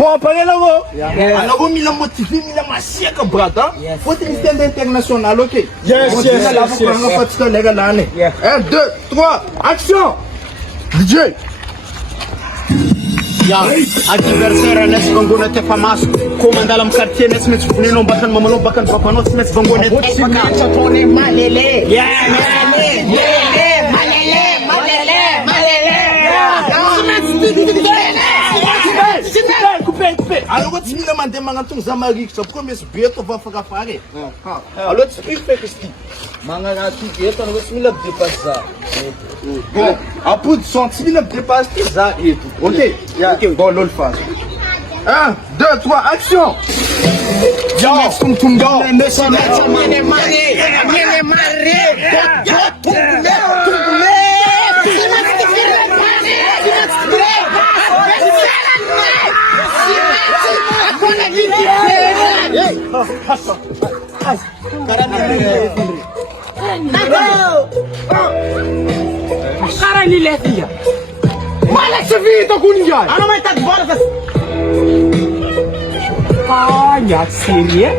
Bom, pare lá, vou. Agora me lembro de filme, me lembro assim, que brata. Foi ter estenda internacional, ok? Yes. 1, 2, 3, action! DJ! Adversaire nesse vangona te famas comandar um quartier nesse mês não bacan mamalo bacan papa nesse mês vangona te malele malele Alors, tu me demandes de Zamari, ça premier beto va faire affaire. Alors, tu fais que c'est. Mangana, tu es en train de dépasser. Bon, après, tu sens que tu dépasses ça et tout. Ok, bon, l'autre phase. 1, 2, 3, action! Caralho, ele é filha. Mala essa vida com ninguém! Ah, não, mas tá de bola. Olha, seria?